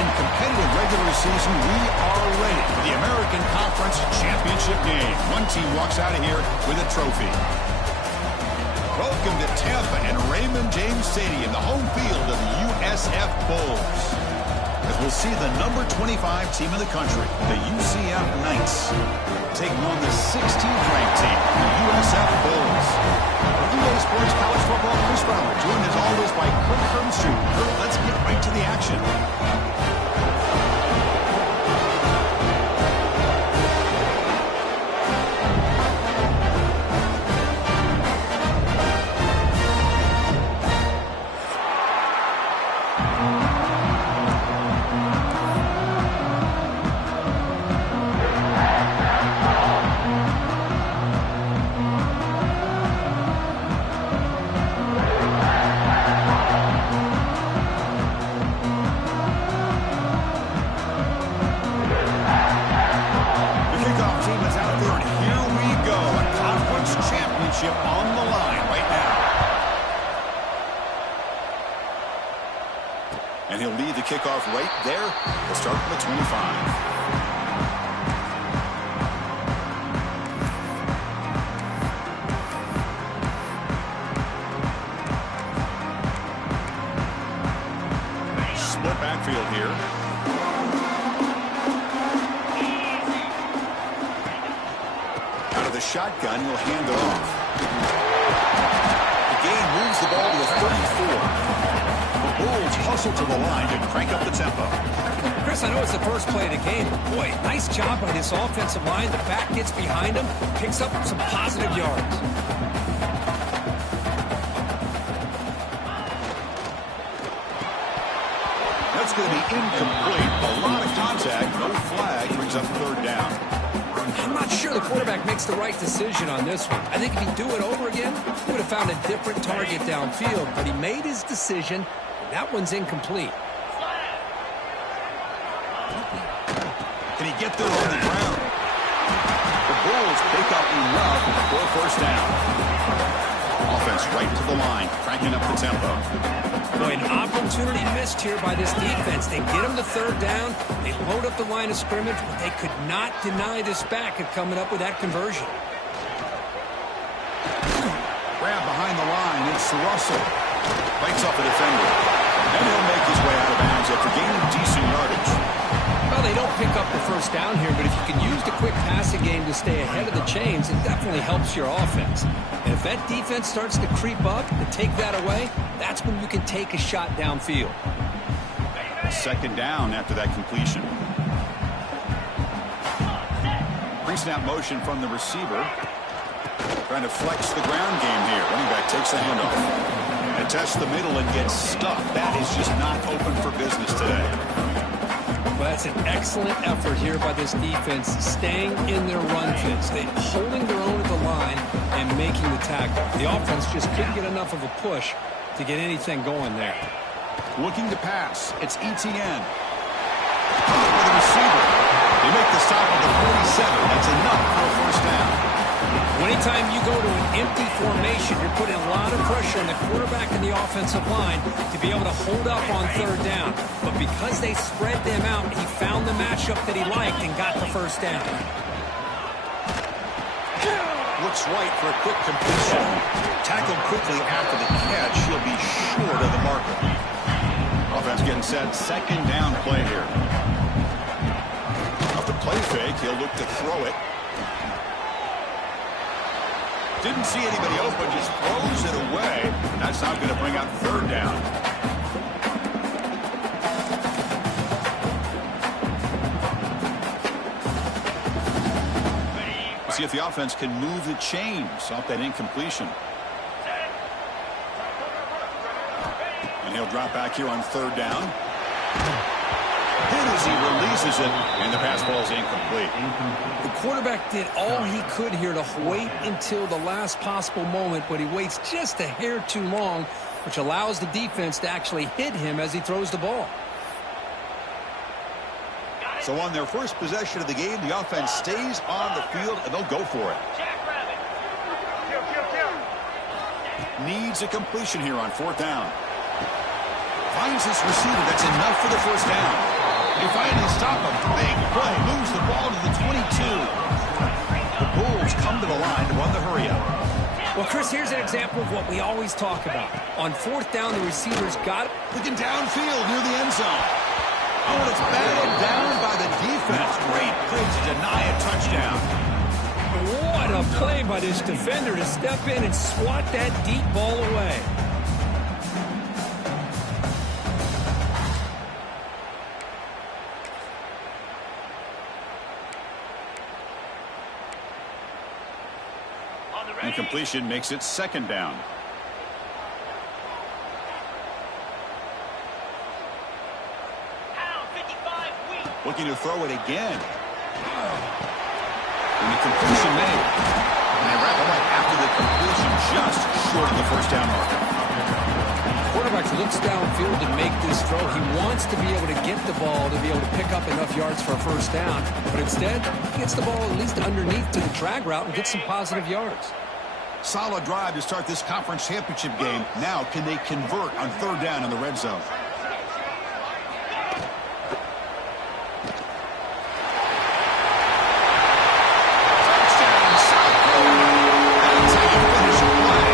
and competitive regular season, we are ready for the American Conference Championship game. One team walks out of here with a trophy. Welcome to Tampa and Raymond James Stadium, the home field of the USF Bulls. As we'll see the number 25 team in the country, the UCF Knights, taking on the 16th ranked team, the USF Bulls. EA Sports College Football, Chris Fowler, joined as always by Kirk Herbstreit. Kirk, let's get right to the action. On the line right now. And he'll lead the kickoff right there. He'll start from the 25. Split backfield here. Out of the shotgun, he'll hand it off. The game moves the ball to the 34. The Bulls hustle to the line and crank up the tempo. Chris, I know it's the first play of the game. Boy, nice job by this offensive line. The back gets behind him, picks up some positive yards. That's going to be incomplete. A lot of contact. No flag. Brings up third down. I'm not sure the quarterback makes the right decision on this one. I think if he'd do it over again, he would have found a different target downfield. But he made his decision. That one's incomplete. Can he get there on the ground? The Bulls pick up enough for a first down. Offense right to the line, cranking up the tempo. Boy, an opportunity missed here by this defense. They get him to third down. They load up the line of scrimmage, but they could not deny this back of coming up with that conversion. Grab behind the line. It's Russell. Bites up a defender. And he'll make his way out of bounds after gaining decent yardage. Well, they don't pick up the first down here, but if you can use the quick passing game to stay ahead of the chains, it definitely helps your offense. And if that defense starts to creep up and take that away, that's when you can take a shot downfield. Second down after that completion. Pre-snap motion from the receiver. Trying to flex the ground game here. Running back takes the handoff. And tests the middle and gets stuck. That is just not open for business today. Well, that's an excellent effort here by this defense, staying in their run fits. They're holding their own at the line and making the tackle. The offense just couldn't get enough of a push to get anything going there. Looking to pass. It's Etienne. For the receiver. They make the stop at the 47. That's enough for a first down. Anytime you go to an empty formation, you're putting a lot of pressure on the quarterback and the offensive line to be able to hold up on third down. But because they spread them out, he found the matchup that he liked and got the first down. Looks right for a quick completion. Tackled quickly after the catch. He'll be short of the marker. Offense getting set. Second down play here. Off the play fake, he'll look to throw it. Didn't see anybody open, just throws it away. That's not going to bring out third down. See if the offense can move the chains off that incompletion. And he'll drop back here on third down. Hit as he releases it, and the pass ball is incomplete. The quarterback did all he could here to wait until the last possible moment, but he waits just a hair too long, which allows the defense to actually hit him as he throws the ball. So on their first possession of the game, the offense stays on the field, and they'll go for it. Needs a completion here on fourth down. Finds this receiver. That's enough for the first down. They finally stop him. Big play. Moves the ball to the 22. The Bulls come to the line to run the hurry up. Well, Chris, here's an example of what we always talk about. On fourth down, the receivers got it. Looking downfield near the end zone. Oh, and it's batted down by the defense. Great play to deny a touchdown. What a play by this defender to step in and swat that deep ball away. And completion makes it second down. Looking to throw it again. And the completion made. And they wrap it up after the completion just short of the first down marker. Quarterback looks downfield to make this throw. He wants to be able to get the ball to be able to pick up enough yards for a first down. But instead, he gets the ball at least underneath to the drag route and gets some positive yards. Solid drive to start this conference championship game. Now, can they convert on third down in the red zone? Touchdown, South Florida. That's how you finish a play.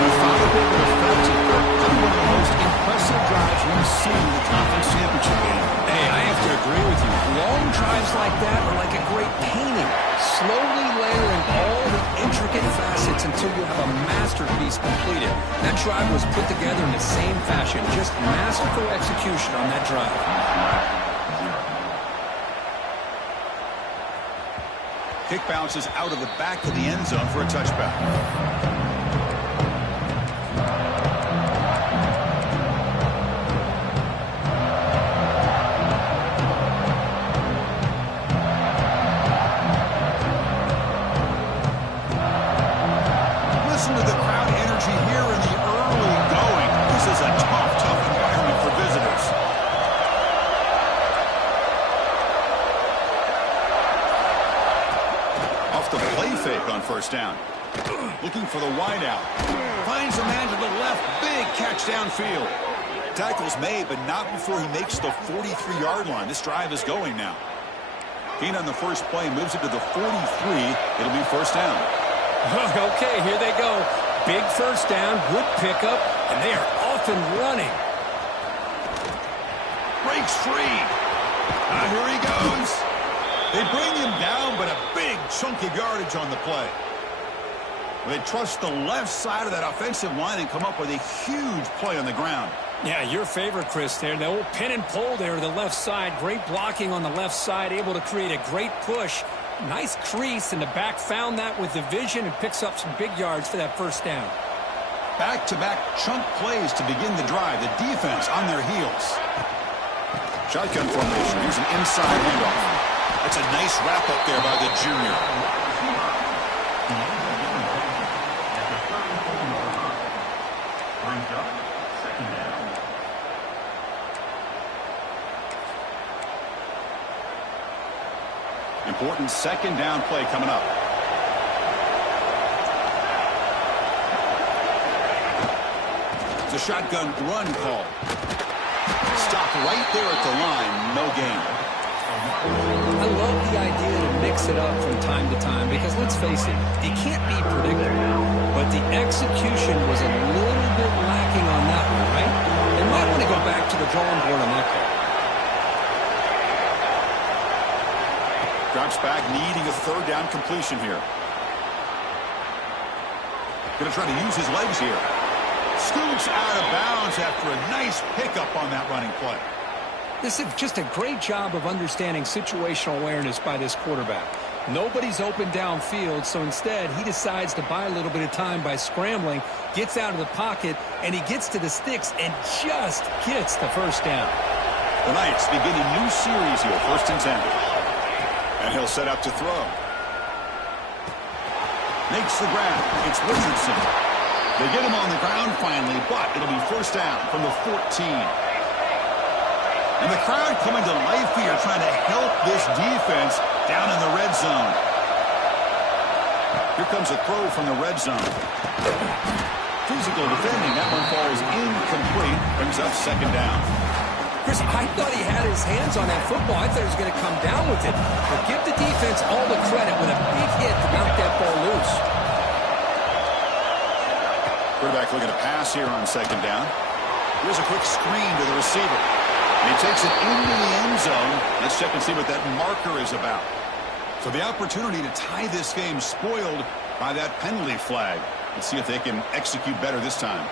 Methodical but effective. Probably one of the most impressive drives we've seen in the conference championship game. Hey, I have to agree with you. Long drives like that are like a great painting. Slowly layering all the intricate facets until you have a masterpiece completed. That drive was put together in the same fashion. Just masterful execution on that drive. Kick bounces out of the back of the end zone for a touchback. Listen to the crowd energy here in the early going. This is a tough environment for visitors. Off the play fake on first down. Looking for the wideout. Finds a man to the left. Big catch downfield. Tackles made, but not before he makes the 43-yard line. This drive is going now. Gain on the first play, moves it to the 43. It'll be first down. Okay, here they go. Big first down, good pickup, and they are off and running. Breaks free. Here he goes. They bring him down, but a big chunk of yardage on the play. They trust the left side of that offensive line and come up with a huge play on the ground. Yeah, your favorite, Chris, there. The old pin and pull there to the left side. Great blocking on the left side, able to create a great push. Nice crease, and the back found that with the vision and picks up some big yards for that first down. Back-to-back chunk plays to begin the drive. The defense on their heels. Shotgun formation. Here's an inside handoff. That's a nice wrap-up there by the junior. Important second down play coming up. It's a shotgun run call. Stopped right there at the line. No gain. I love the idea to mix it up from time to time because, let's face it, it can't be predictable. But the execution was a little bit lacking on that one, right? They might want to go back to the drawing board on that call. Drops back, needing a third down completion here. Going to try to use his legs here. Scoots out of bounds after a nice pickup on that running play. This is just a great job of understanding situational awareness by this quarterback. Nobody's open downfield, so instead he decides to buy a little bit of time by scrambling, gets out of the pocket, and he gets to the sticks and just gets the first down. The Knights begin a new series here, 1st and 10. And he'll set up to throw. Makes the grab. It's Richardson. They get him on the ground finally, but it'll be first down from the 14. And the crowd coming to life here, trying to help this defense down in the red zone. Here comes a throw from the red zone. physical defending. That one falls incomplete. Brings up second down. Chris, I thought he had his hands on that football. I thought he was going to come down with it. But give the defense all the credit with a big hit to knock that ball loose. Quarterback looking to pass here on second down. Here's a quick screen to the receiver. And he takes it into the end zone. Let's check and see what that marker is about. So the opportunity to tie this game spoiled by that penalty flag. Let's see if they can execute better this time.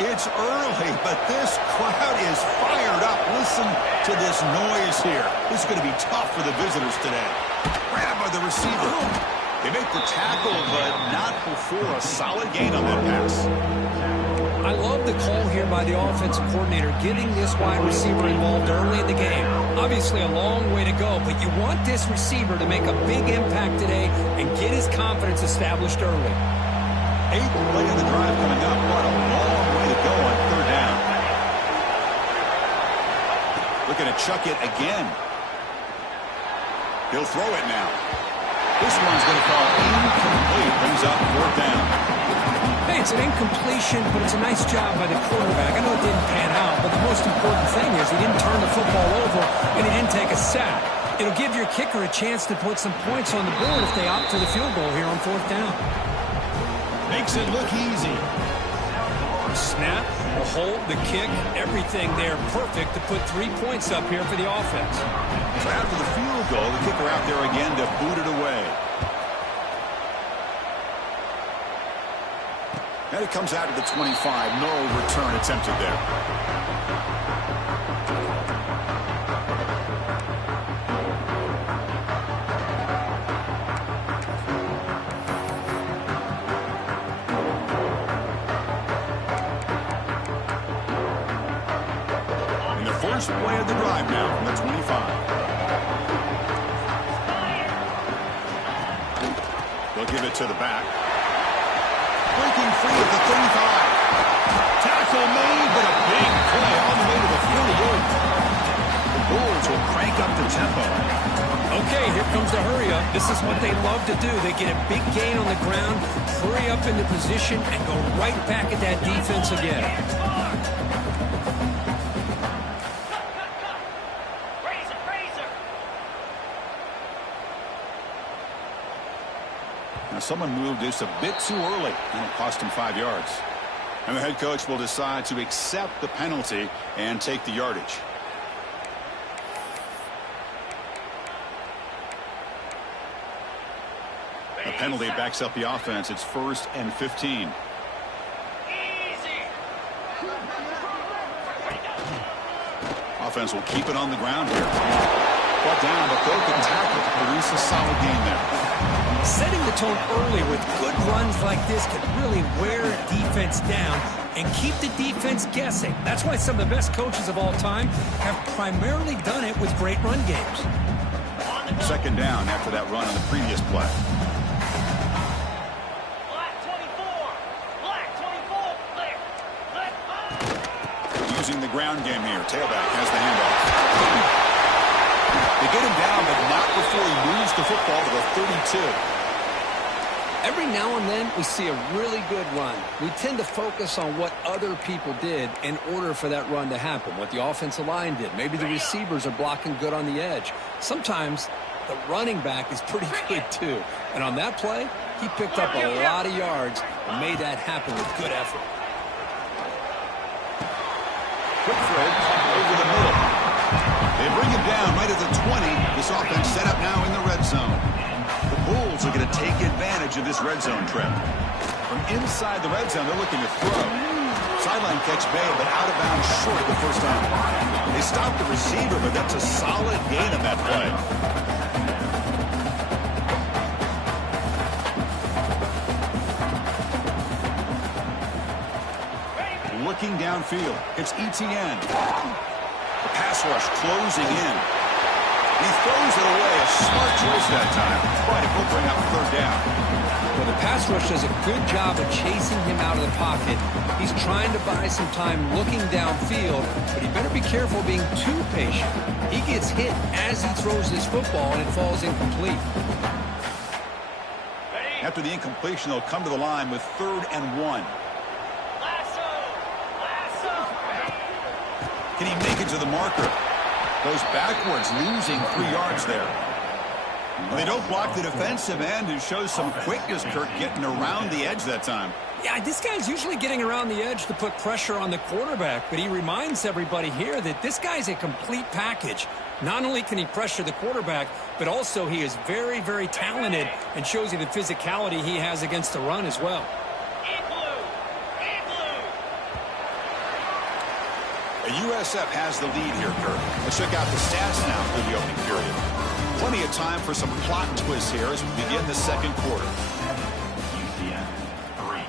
It's early, but this crowd is fired up. Listen to this noise here. This is going to be tough for the visitors today. Grabbed by the receiver. They make the tackle, but not before a solid gain on that pass. I love the call here by the offensive coordinator, getting this wide receiver involved early in the game. Obviously a long way to go, but you want this receiver to make a big impact today and get his confidence established early. 8th play of the drive coming up. What a long way to go on third down. Looking to chuck it again. He'll throw it now. This one's going to fall incomplete. Brings up fourth down. Hey, it's an incompletion, but it's a nice job by the quarterback. I know it didn't pan out, but the most important thing is he didn't turn the football over and he didn't take a sack. It'll give your kicker a chance to put some points on the board if they opt for the field goal here on fourth down. Makes it look easy. The snap, the hold, the kick, everything there perfect to put 3 points up here for the offense. So after the field goal, the kicker out there again to boot it away. And it comes out to the 25. No return attempted there. First play of the drive now from the 25. They'll give it to the back. Breaking free at the 35. Tackle made, but a big play all the way to the 48. The Bulls will crank up the tempo. Okay, here comes the hurry up. This is what they love to do. They get a big gain on the ground, hurry up into position, and go right back at that defense again. Someone moved this a bit too early, and it cost him 5 yards. And the head coach will decide to accept the penalty and take the yardage. The penalty backs up the offense. It's 1st and 15. Offense will keep it on the ground here. Brought down, but broken tackle to produce a solid gain there. Setting the tone early with good runs like this can really wear a defense down and keep the defense guessing. That's why some of the best coaches of all time have primarily done it with great run games. Second down after that run on the previous play. Using the ground game here. Tailback has the handoff. They get him down, but not before he moves the football to the 32. Every now and then we see a really good run. We tend to focus on what other people did in order for that run to happen, what the offensive line did. Maybe the receivers are blocking good on the edge. Sometimes the running back is pretty good too. And on that play, he picked up a lot of yards and made that happen with good effort. Quick throw over the middle. They bring him down right at the 20. This offense set up now in the red zone. The Bulls are going to take advantage of this red zone trip. From inside the red zone, they're looking to throw. Sideline catch made, but out of bounds short the first time. They stopped the receiver, but that's a solid gain on that play. Looking downfield, it's Etienne. The pass rush closing in. He throws it away. A smart choice that time. But it will bring up third down. Well, the pass rush does a good job of chasing him out of the pocket. He's trying to buy some time looking downfield, but he better be careful being too patient. He gets hit as he throws this football, and it falls incomplete. After the incompletion, they'll come to the line with 3rd and 1. Can he make it to the marker? Goes backwards, losing 3 yards there. They don't block the defensive end, who shows some quickness, Kirk, getting around the edge that time. Yeah, this guy's usually getting around the edge to put pressure on the quarterback, but he reminds everybody here that this guy's a complete package. Not only can he pressure the quarterback, but also he is very, very talented and shows you the physicality he has against the run as well. The USF has the lead here, Kirk. Let's check out the stats now for the opening period. Plenty of time for some plot twists here as we begin the second quarter. UCF 3.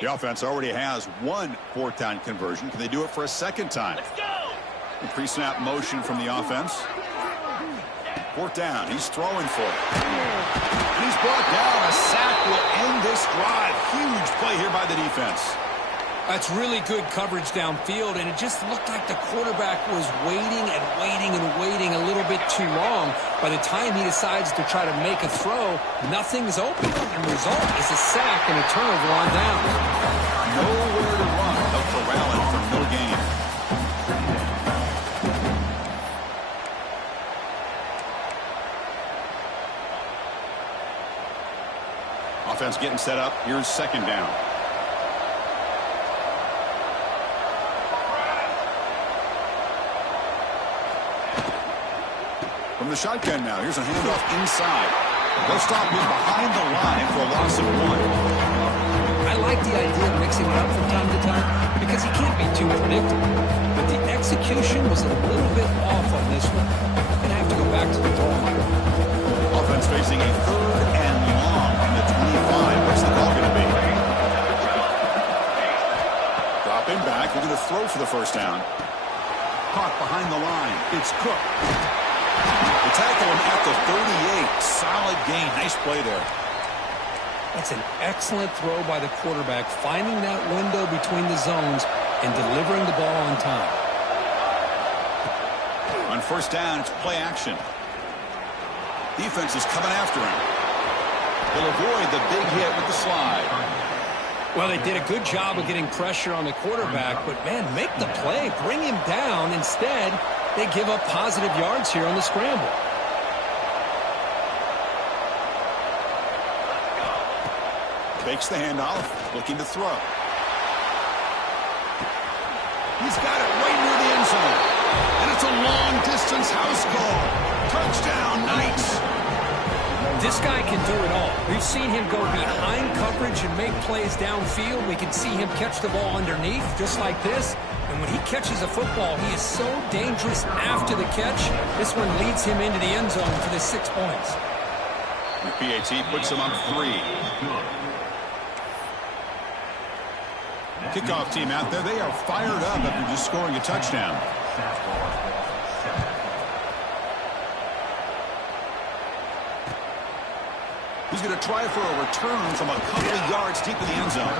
The offense already has 1 4th-down conversion. Can they do it for a second time? Let's go! Pre-snap motion from the offense. 4th down. He's throwing for it. And he's brought down. A sack will end this drive. Huge play here by the defense. That's really good coverage downfield, and it just looked like the quarterback was waiting and waiting and waiting a little bit too long. By the time he decides to try to make a throw, nothing's open. And the result is a sack and a turnover on down. Nowhere to run. They'll corral it for no gain. Offense getting set up. Here's 2nd down. From the shotgun now. Here's a handoff inside. They'll stop him behind the line for a loss of 1. I like the idea of mixing it up from time to time because he can't be too predictable. But the execution was a little bit off on this one. Going to have to go back to the drawing board. Offense facing a 3rd and long from the 25. What's the call going to be? Dropping back. They're going to throw for the 1st down. Caught behind the line. It's Cook. They tackle him at the 38. Solid gain. Nice play there. That's an excellent throw by the quarterback, finding that window between the zones and delivering the ball on time. On 1st down, it's play action. Defense is coming after him. They'll avoid the big hit with the slide. Well, they did a good job of getting pressure on the quarterback, but, man, make the play. Bring him down. Instead, they give up positive yards here on the scramble. Fakes the handoff, looking to throw. He's got it right near the end zone. And it's a long-distance house call. Touchdown, Knights. This guy can do it all. We've seen him go behind coverage and make plays downfield. We can see him catch the ball underneath, just like this. And when he catches a football, he is so dangerous after the catch. This one leads him into the end zone for the 6 points. The PAT puts him on 3. Kickoff team out there, they are fired up after just scoring a touchdown. He's going to try for a return from a couple of yards deep in the end zone.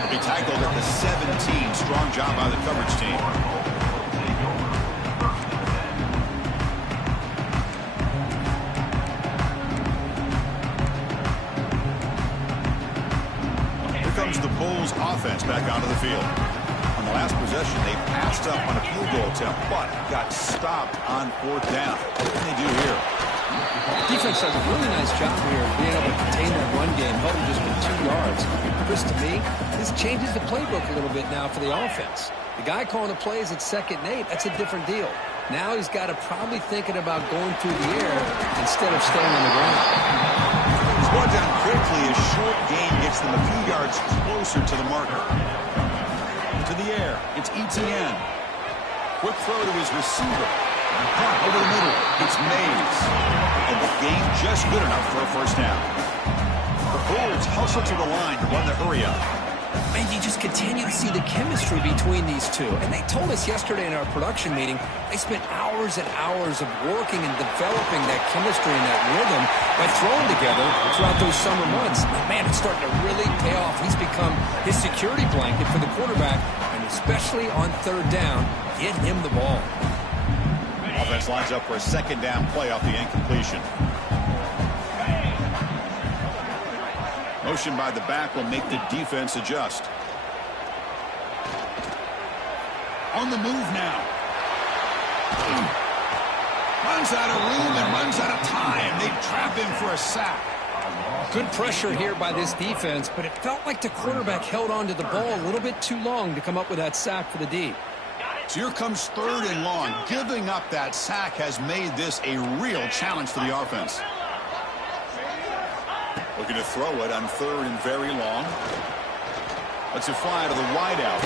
He'll be tackled at the 17. Strong job by the coverage team. Here comes the Bulls offense back onto the field. On the last possession, they passed up on a field goal attempt, but got stopped on 4th down. What can they do here? Defense does a really nice job here of being able to contain that run game, holding just for 2 yards. Chris, to me, this changes the playbook a little bit now for the offense. The guy calling the plays at 2nd and 8, that's a different deal. Now he's got to probably thinking about going through the air instead of staying on the ground. He's brought down quickly. A short gain gets them a few yards closer to the marker. To the air, it's Etienne. Quick throw to his receiver. Caught over the middle. It's Mays. And the gain just good enough for a 1st down. The Bulls hustle to the line to run the hurry up. And you just continue to see the chemistry between these two. And they told us yesterday in our production meeting, they spent hours and hours of working and developing that chemistry and that rhythm by throwing together throughout those summer months. And man, it's starting to really pay off. He's become his security blanket for the quarterback, and especially on third down, get him the ball. Offense lines up for a second down play off the incompletion. Motion by the back will make the defense adjust. On the move now. Runs out of room and runs out of time. They trap him for a sack. Good pressure here by this defense, but it felt like the quarterback held on to the ball a little bit too long to come up with that sack for the D. So here comes third and long. Giving up that sack has made this a real challenge for the offense. Looking to throw it on third and very long. Lets it fly to the wideout.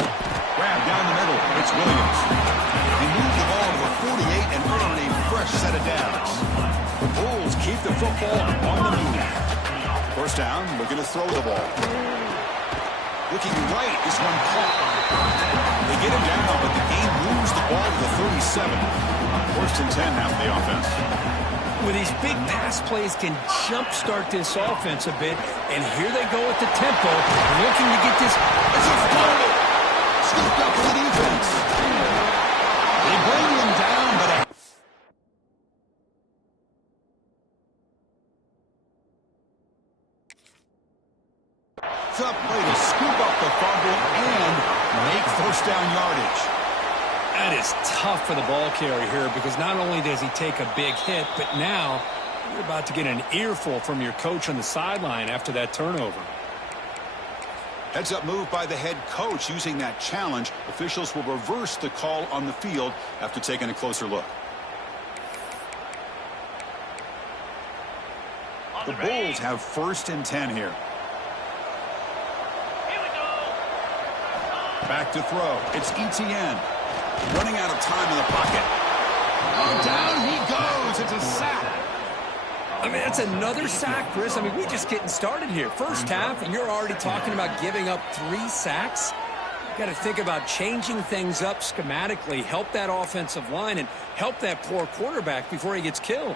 Grab down the middle. It's Williams. He moved the ball to the 48 and earned a fresh set of downs. The Bulls keep the football on the move. First down, looking to throw the ball. Looking right, this one caught. They get him down, but the game moves the ball to the 37. First and 10 now for the offense. With these big pass plays can jumpstart this offense a bit, and here they go with the tempo, looking to get this. It's a fumble! Scooped up for the defense. They bring him down, but tough play to scoop up the fumble and make first down yardage. That is tough for the ball carrier here, because not only does he take a big hit, but now you're about to get an earful from your coach on the sideline after that turnover. Heads-up move by the head coach using that challenge. Officials will reverse the call on the field after taking a closer look. The Bulls have first and 10 here. Back to throw. It's Etienne. Running out of time in the pocket. Oh, down he goes. It's a sack. I mean, that's another sack, Chris. I mean, we're just getting started here. First half, and you're already talking about giving up 3 sacks. You got to think about changing things up schematically, help that offensive line, and help that poor quarterback before he gets killed.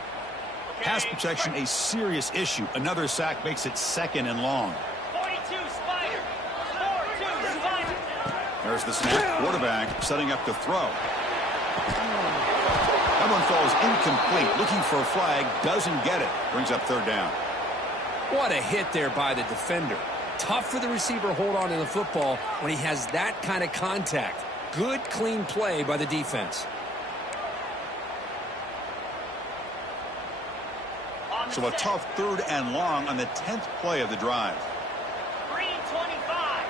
Pass protection, a serious issue. Another sack makes it second and long. 42 Spider. 4-2 Spider. There's the snap. Quarterback setting up the throw. That one falls incomplete. Looking for a flag. Doesn't get it. Brings up third down. What a hit there by the defender. Tough for the receiver to hold on to the football when he has that kind of contact. Good, clean play by the defense. So a tough third and long on the 10th play of the drive. 3:25.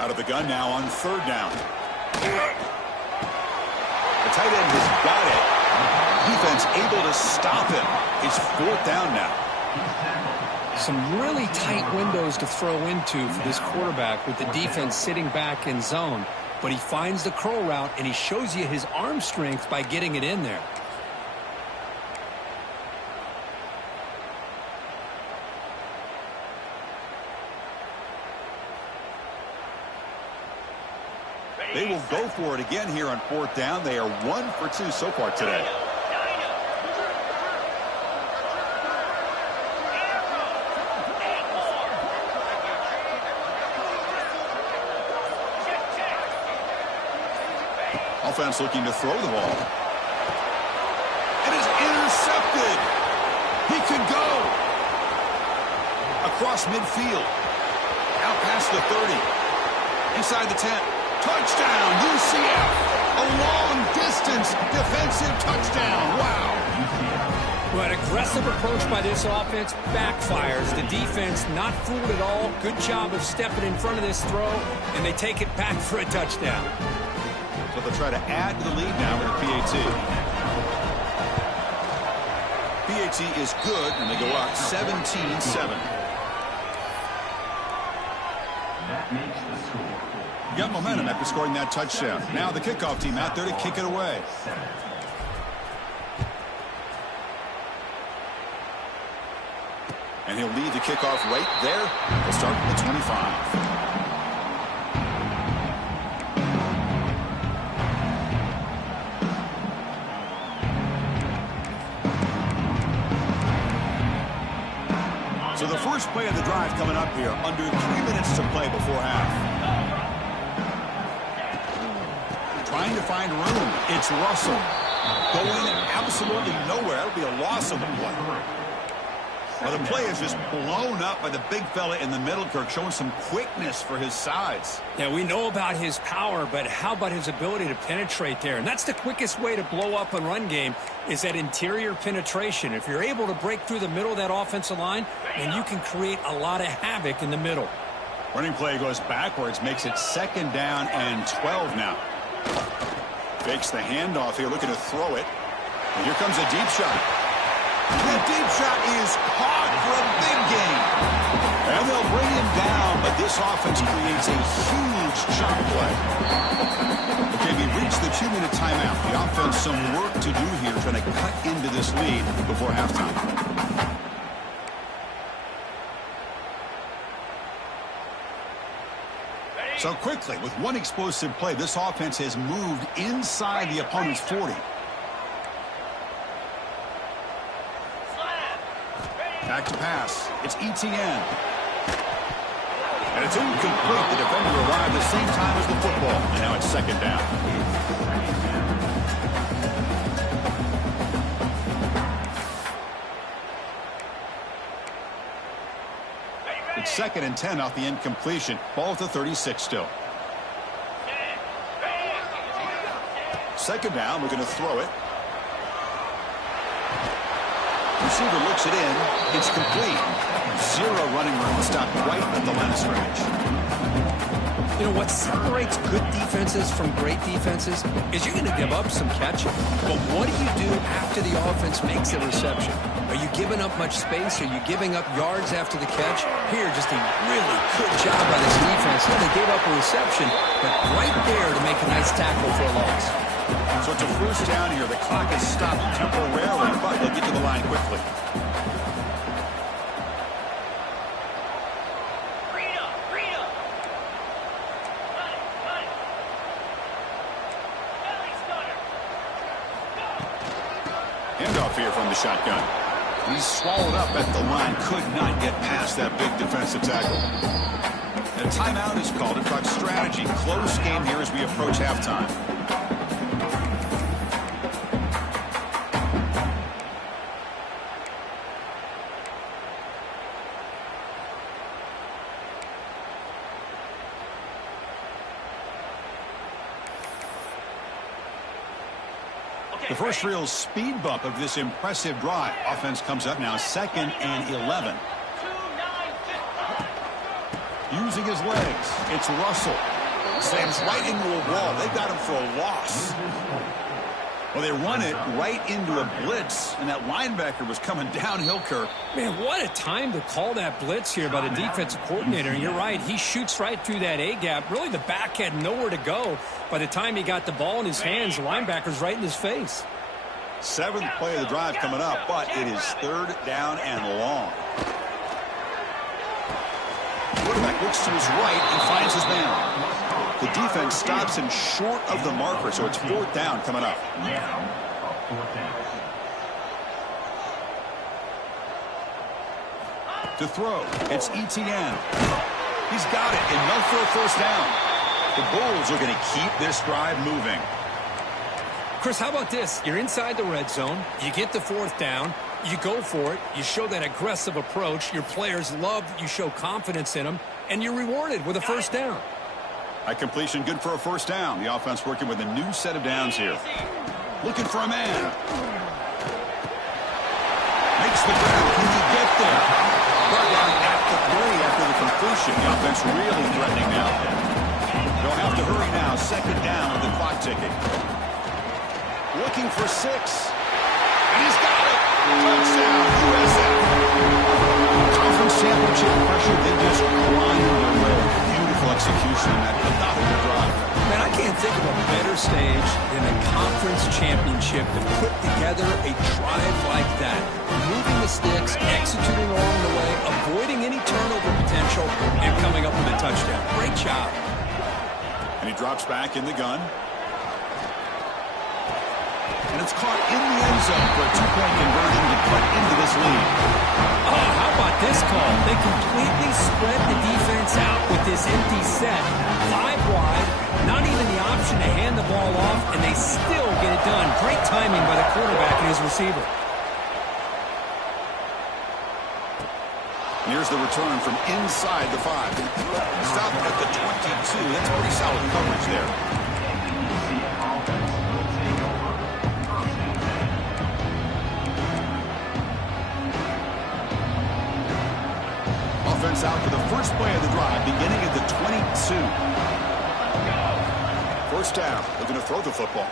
Out of the gun now on third down. The tight end has got it. Defense able to stop him. It's fourth down now. Some really tight windows to throw into for this quarterback with the defense sitting back in zone. But he finds the curl route, and he shows you his arm strength by getting it in there. They will go for it again here on fourth down. They are 1 for 2 so far today. Offense looking to throw the ball. It is intercepted. He could go. Across midfield. Out past the 30. Inside the 10. Touchdown, UCF. A long-distance defensive touchdown. Wow. Well, an aggressive approach by this offense backfires. The defense not fooled at all. Good job of stepping in front of this throw, and they take it back for a touchdown. So they'll try to add to the lead now with a PAT. PAT is good, and they go up 17-7. That makes the score. Got momentum after scoring that touchdown. Now the kickoff team out there to kick it away. And he'll lead the kickoff right there. We'll start with the 25. So the first play of the drive coming up here, under 3 minutes to play before half. Trying to find room. It's Russell. Going absolutely nowhere. That would be a loss of the play. Well, the play is just blown up by the big fella in the middle, Kirk, showing some quickness for his size. Yeah, we know about his power, but how about his ability to penetrate there? And that's the quickest way to blow up a run game, is that interior penetration. If you're able to break through the middle of that offensive line, then you can create a lot of havoc in the middle. Running play goes backwards, makes it 2nd down and 12 now. Fakes the handoff here, looking to throw it. And here comes a deep shot. The deep shot is caught for a big gain. And they'll bring him down, but this offense creates a huge chop play. Okay, we've reached the 2-minute timeout. The offense some work to do here, trying to cut into this lead before halftime. So quickly, with one explosive play, this offense has moved inside the opponent's 40. Back to pass. It's ETN. And it's incomplete. The defender arrived at the same time as the football. And now it's 2nd down. It's 2nd and 10 off the incompletion. Ball at the 36 still. 2nd down. We're going to throw it. Receiver looks it in. It's complete. 0 running room. Stopped right at the line of scrimmage. You know, what separates good defenses from great defenses is you're going to give up some catching. But what do you do after the offense makes the reception? Are you giving up much space? Are you giving up yards after the catch? Here, just a really good job by this defense. Yeah, they gave up a reception, but right there to make a nice tackle for a loss. So it's a 1st down here. The clock is stopped temporarily, but they'll get to the line quickly. Handoff here from the shotgun. He's swallowed up at the line. Could not get past that big defensive tackle. And a timeout is called to talk strategy. Close game here as we approach halftime. The first real speed bump of this impressive drive. Offense comes up now 2nd and 11. Using his legs. It's Russell. Slams right into a wall. They got him for a loss. Well, they run it right into a blitz, and that linebacker was coming downhill, Kirk. Man, what a time to call that blitz here by the defensive coordinator. And you're right, he shoots right through that A-gap. Really, the back had nowhere to go. By the time he got the ball in his hands, the linebacker's right in his face. 7th play of the drive coming up, but it is 3rd down and long. Quarterback looks to his right and finds his man. The defense stops him short of the marker, so it's 4th down coming up. To throw, it's ETN. He's got it, enough for a 1st down. The Bulls are going to keep this drive moving. Chris, how about this? You're inside the red zone. You get the 4th down. You go for it. You show that aggressive approach. Your players love that you show confidence in them. And you're rewarded with a 1st down. High completion, good for a 1st down. The offense working with a new set of downs here. Looking for a man. Makes the grab. Can he get there? Brought down at the 3 after the completion. The offense really threatening now. They'll have to hurry now. 2nd down with the clock ticking. Looking for 6. And he's got it. Touchdown, USF. Conference championship pressure. They just grind their way. Beautiful execution on that phenomenal drive. Man, I can't think of a better stage than a conference championship to put together a drive like that. Moving the sticks, executing along the way, avoiding any turnover potential and coming up with a touchdown. Great job. And he drops back in the gun. And it's caught in the end zone for a two-point conversion to cut into this lead. Oh, how about this call? They completely spread the defense out with this empty set. 5 wide, not even the option to hand the ball off, and they still get it done. Great timing by the quarterback and his receiver. Here's the return from inside the 5. Stop at the 22. That's pretty solid coverage there. Offense out for the first play of the drive, beginning at the 22. First down, looking to throw the football.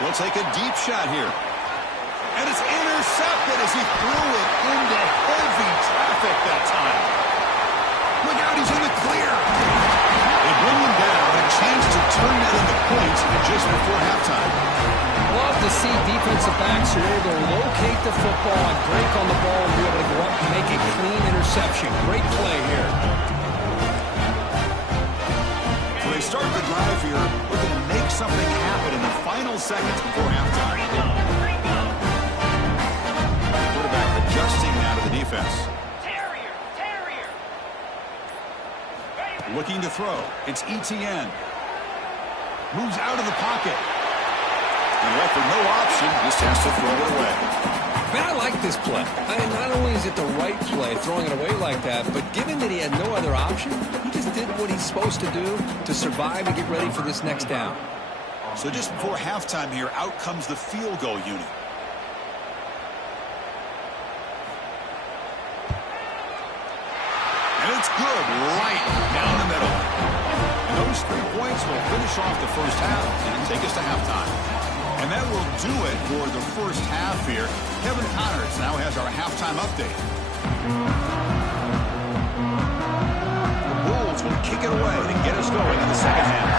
He'll take a deep shot here. And it's intercepted as he threw it into heavy traffic that time. Look out, he's in the clear. They bring him down, a chance to turn that into points just before halftime. Love to see defensive backs who are able to locate the football and break on the ball and be able to go up and make a clean interception. Great play here. So they start the drive here, looking to make something happen in the final seconds before halftime. Quarterback adjusting now to the defense. Terrier. Looking to throw. It's Etienne. Moves out of the pocket. And left with no option, just has to throw it away. Man, I like this play. Not only is it the right play, throwing it away like that, but given that he had no other option, he just did what he's supposed to do to survive and get ready for this next down. So just before halftime here, out comes the field goal unit. And it's good, right down the middle. And those 3 points will finish off the first half and take us to halftime. And that will do it for the first half here. Kevin Connors now has our halftime update. The Bulls will kick it away to get us going in the second half.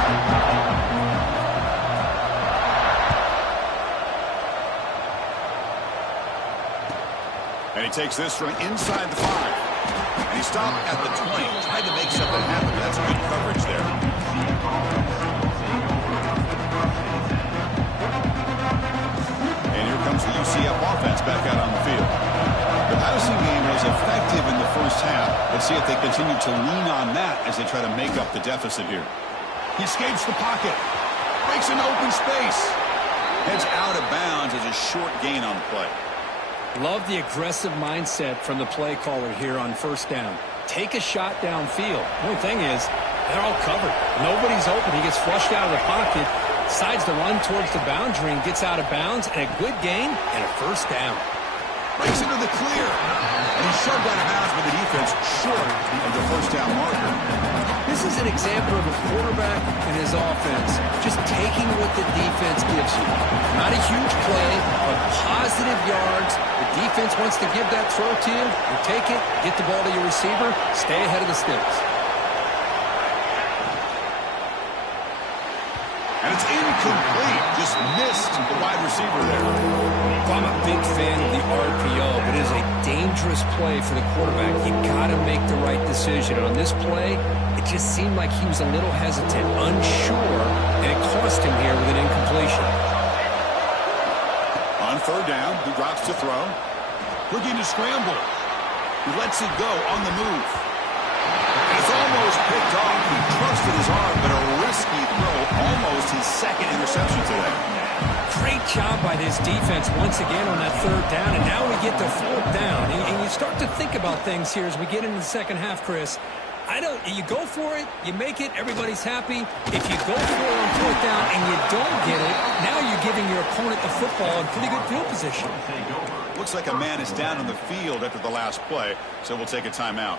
And he takes this from inside the 5. And he stopped at the 20. Tried to make something happen, but that's good coverage there. And here comes the UCF offense back out on the field. The passing game was effective in the first half. Let's see if they continue to lean on that as they try to make up the deficit here. He escapes the pocket. Breaks an open space. Heads out of bounds as a short gain on the play. Love the aggressive mindset from the play caller here on first down. Take a shot downfield. The only thing is, they're all covered. Nobody's open. He gets flushed out of the pocket, decides to run towards the boundary and gets out of bounds, and a good gain and a first down. Breaks into the clear. And he's shoved out of bounds with the defense short of the first down marker. This is an example of a quarterback and his offense just taking what the defense gives you. Not a huge play, but positive yards. The defense wants to give that throw to you. You take it, get the ball to your receiver, stay ahead of the sticks. And it's incomplete. Just missed the wide receiver there. Well, I'm a big fan of the RPO, but it is a dangerous play for the quarterback. You got to make the right decision. And on this play, it just seemed like he was a little hesitant, unsure, and it cost him here with an incompletion. On third down, he drops to throw. Looking to scramble. He lets it go on the move. And it's almost picked off. He trusted his arm, but a risky throw. Almost his second interception today. Great job by this defense once again on that third down, and now we get to fourth down. And you start to think about things here as we get into the second half, Chris. You go for it, you make it, everybody's happy. If you go for it on fourth down and you don't get it, now you're giving your opponent the football in pretty good field position. Looks like a man is down on the field after the last play, so we'll take a timeout.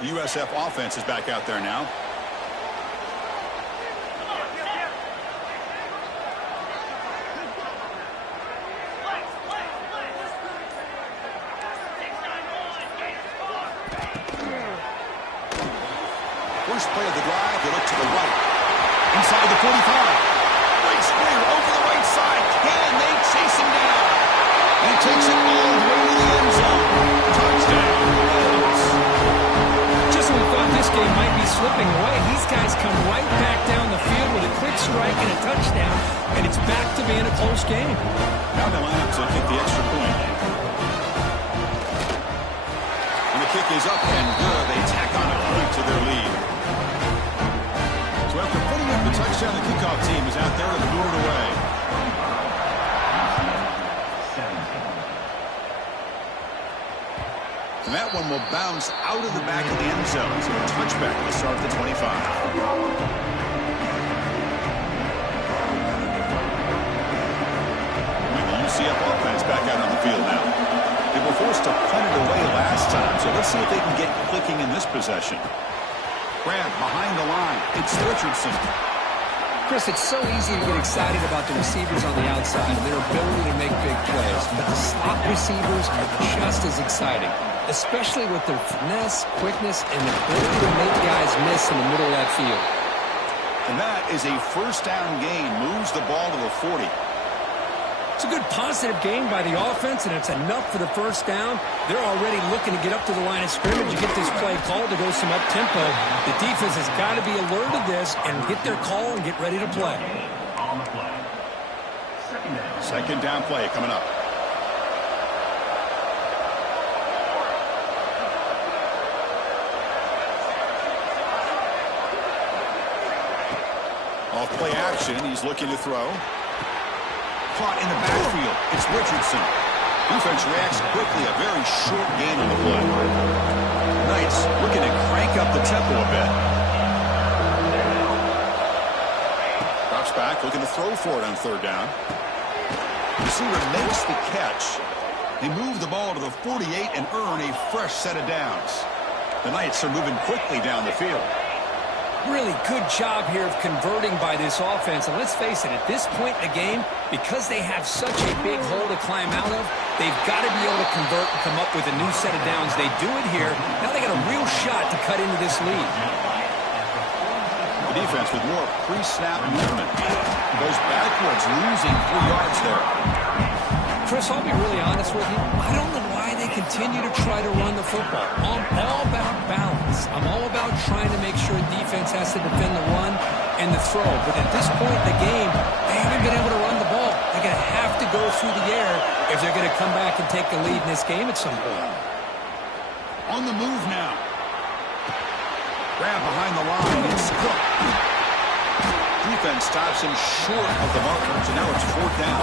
The USF offense is back out there now. first play of the drive, they look to the right. Inside the 45. Great screen over the right side. Can they chase him down? And he takes it all the way to the end zone. Touchdown, Bills. Just when we thought this game might be slipping away, these guys come right back down the field with a quick strike and a touchdown, and it's back to being a close game. Now they line up to kick the extra point. And the kick is up and good. They tack on a point to their lead. So after putting up the touchdown, the kickoff team is out there to boot it away. And that one will bounce out of the back of the end zone. So a touchback to start the 25. And the UCF offense back out on the field now. They were forced to punt it away last time, so let's see if they can get clicking in this possession. Grab behind the line. It's Richardson. Chris, it's so easy to get excited about the receivers on the outside and their ability to make big plays. But the slot receivers are just as exciting, especially with their finesse, quickness, and the ability to make guys miss in the middle of that field. And that is a first down gain. Moves the ball to the 40. It's a good positive gain by the offense, and it's enough for the first down. They're already looking to get up to the line of scrimmage to get this play called to go some up-tempo. The defense has got to be alert of this and get their call and get ready to play. Second down play coming up. Off play action. He's looking to throw. Caught in the backfield. It's Richardson. Defense reacts quickly. A very short gain on the play. Knights looking to crank up the tempo a bit. Drops back, looking to throw for it on third down. Receiver makes the catch. They move the ball to the 48 and earn a fresh set of downs. The Knights are moving quickly down the field. Really good job here of converting by this offense. And let's face it, at this point in the game, because they have such a big hole to climb out of, they've got to be able to convert and come up with a new set of downs. They do it here. Now they got a real shot to cut into this lead. The defense with more pre-snap movement. Goes backwards, losing 3 yards there. Chris, I'll be really honest with you. I don't know why they continue to try to run the football. I'm all about balance. I'm all about trying to make sure defense has to defend the run and the throw. But at this point in the game, they haven't been able to run the ball. They're going to have to go through the air if they're going to come back and take the lead in this game at some point. On the move now. Grab behind the line. It's Cook. Defense stops him short of the markers, and now it's fourth down.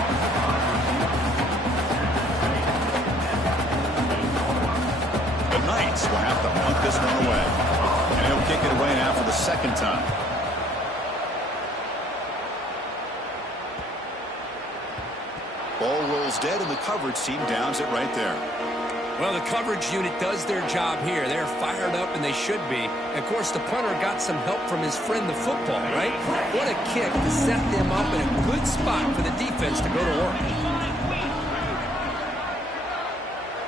The Knights will have to punt this one away. And he'll kick it away now for the second time. Ball rolls dead, and the coverage team downs it right there. Well, the coverage unit does their job here. They're fired up, and they should be. Of course, the punter got some help from his friend, the football, right? What a kick to set them up in a good spot for the defense to go to work.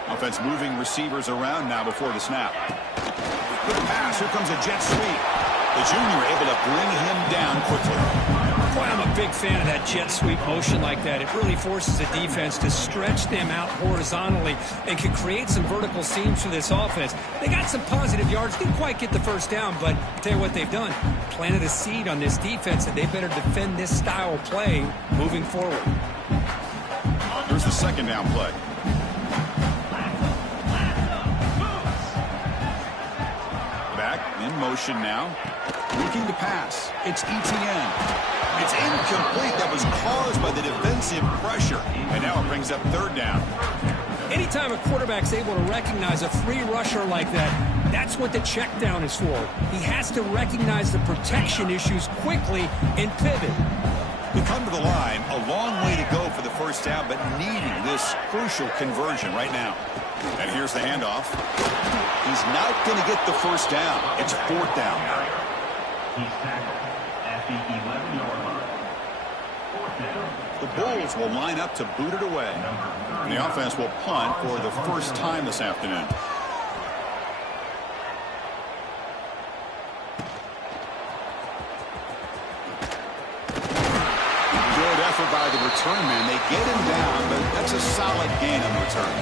Offense moving receivers around now before the snap. Good pass. Here comes a jet sweep. The junior able to bring him down quickly. Boy, I'm a big fan of that jet sweep motion like that. It really forces the defense to stretch them out horizontally and can create some vertical seams for this offense. They got some positive yards. Didn't quite get the first down, but I'll tell you what they've done. Planted a seed on this defense, and they better defend this style of play moving forward. Here's the second down play. Back in motion now. Looking to pass. It's Etienne. It's incomplete. That was caused by the defensive pressure. And now it brings up third down. Anytime a quarterback's able to recognize a free rusher like that, that's what the check down is for. He has to recognize the protection issues quickly and pivot. We come to the line, a long way to go for the first down, but needing this crucial conversion right now. And here's the handoff. He's not going to get the first down. It's fourth down. He's tackled at the 11-yard line. Fourth down. The Bulls will line up to boot it away. And the offense will punt for the first time this afternoon. return man. They get him down, but that's a solid gain on the return.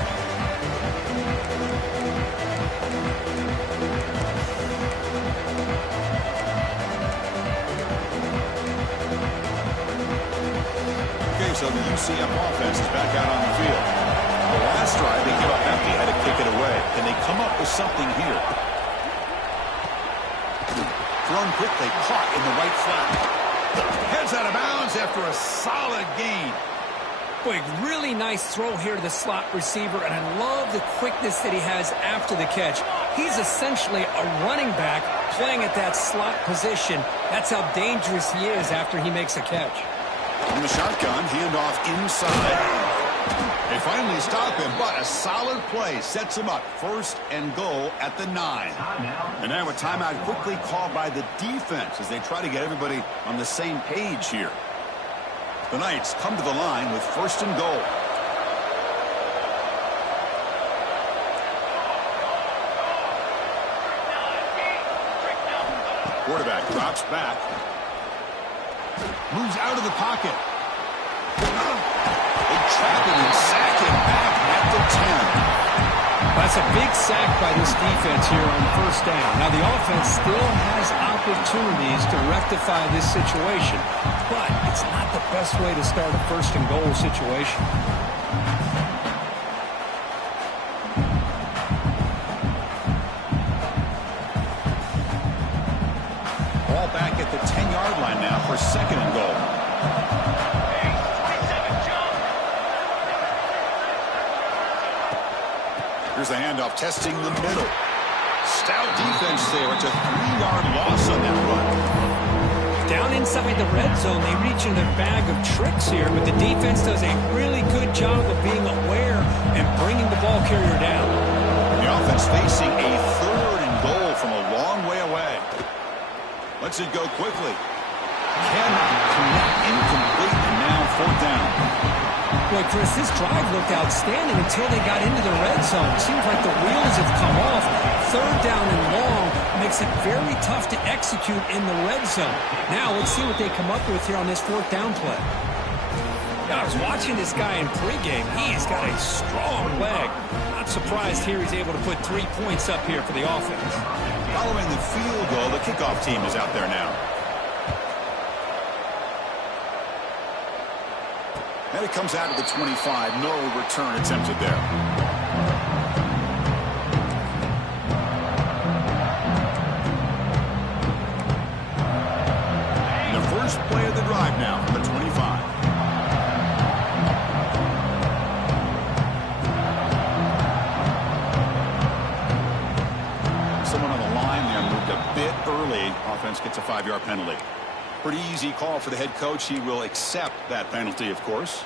Okay, so the UCF offense is back out on the field. The last drive, they give up empty, had to kick it away. Can they come up with something here? Thrown quickly, caught in the right flat. Heads out of bounds after a solid gain. Boy, really nice throw here to the slot receiver, and I love the quickness that he has after the catch. He's essentially a running back playing at that slot position. That's how dangerous he is after he makes a catch. From the shotgun, handoff inside. They finally stop him, but a solid play sets him up. 1st and goal at the 9. And now a timeout quickly called by the defense as they try to get everybody on the same page here. The Knights come to the line with 1st and goal. Quarterback drops back. Moves out of the pocket. They trap him and sack him back at the 10. That's a big sack by this defense here on 1st down. Now, the offense still has opportunities to rectify this situation, but it's not the best way to start a 1st and goal situation. Ball back at the 10-yard line now for 2nd and goal. Here's the handoff, testing the middle. Stout defense there. It's a 3-yard loss on that run. Down inside the red zone, they reach into their bag of tricks here, but the defense does a really good job of being aware and bringing the ball carrier down. The offense facing a 3rd and goal from a long way away. Lets it go quickly. Cannot connect, incomplete, and now 4th down. Boy, Chris, this drive looked outstanding until they got into the red zone. It seems like the wheels have come off. 3rd down and long makes it very tough to execute in the red zone. Now, let's see what they come up with here on this 4th down play. I was watching this guy in pregame. He's got a strong leg. Not surprised here he's able to put 3 points up here for the offense. Following the field goal, the kickoff team is out there now. And it comes out of the 25. No return attempted there. And the first play of the drive now from the 25. Someone on the line there moved a bit early. Offense gets a 5-yard penalty. Pretty easy call for the head coach. He will accept that penalty, of course.